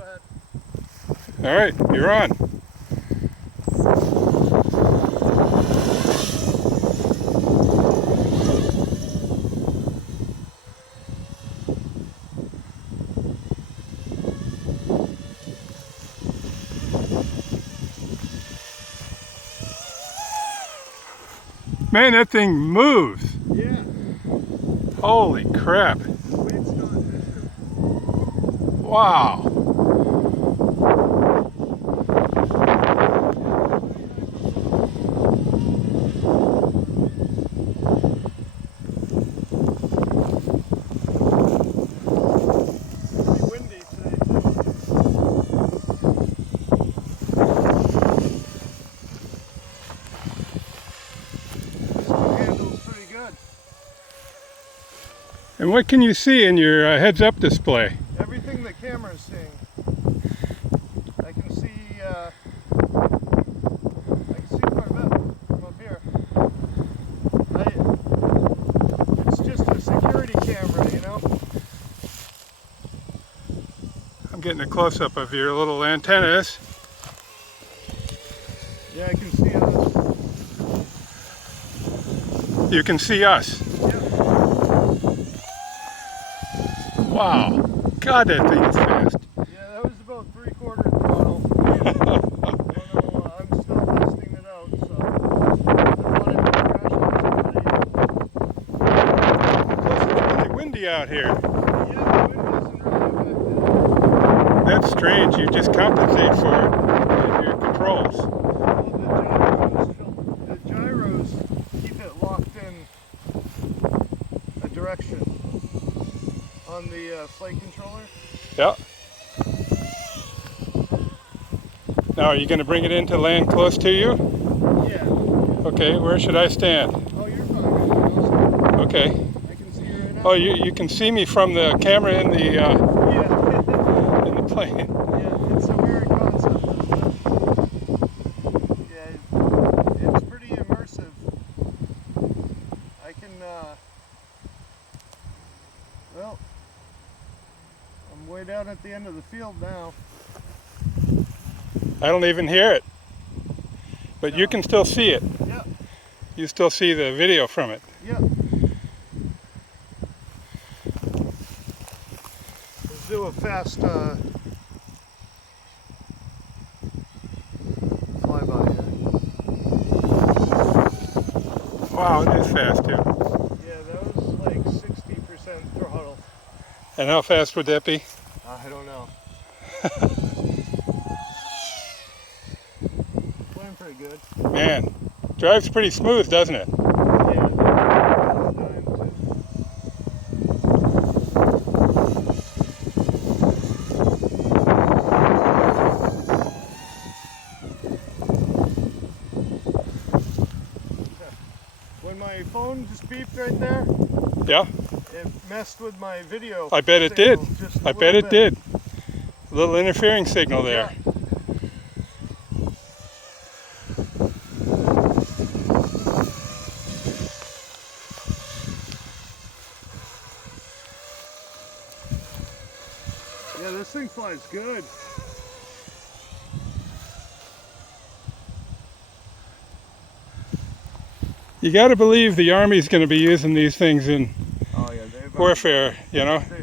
ahead. All right, you're on. Man, that thing moves. Yeah. Holy crap. Weight's not an issue. Wow. Pretty windy today too. This one handles pretty good. And what can you see in your heads-up display? Everything the camera is seeing. I can see quite a bit from up here. It's just a security camera, you know. I'm getting a close-up of your little antennas. Yeah, I can see us. You can see us. Yeah. Wow. God, that thing is fast. Yeah, that was about 3/4 throttle. I don't know, I'm still testing it out, so I don't want it to crash on somebody. Plus, it's really windy out here. Yeah, the wind doesn't really affect it. That's strange. You just compensate for it in your controls. Well, the gyros keep it locked in a direction on the flight controller. Yeah. Now, are you going to bring it in to land close to you? Yeah. Okay, where should I stand? Oh, you're fine. Awesome. Okay. I can see you right now. Oh, you can see me from the camera in the Yeah. in the plane. Yeah, it's a weird concept, isn't it? Yeah, it's pretty immersive. I can, well, I'm way down at the end of the field now. I don't even hear it. But you can still see it. Yeah, You still see the video from it. yeah. Let's do a fast, flyby here. Wow, it is fast too. Yeah, that was like 60% throttle. And how fast would that be? I don't know. Flying pretty good. Man, drives pretty smooth, doesn't it? Yeah, time too. When my phone just beeped right there, Yeah, it messed with my video. I bet it did. signal just a I bet little it bit. did. A little interfering signal there. Yeah. Yeah, this thing flies good. You got to believe the Army's going to be using these things in Oh yeah, they've warfare, you know? They,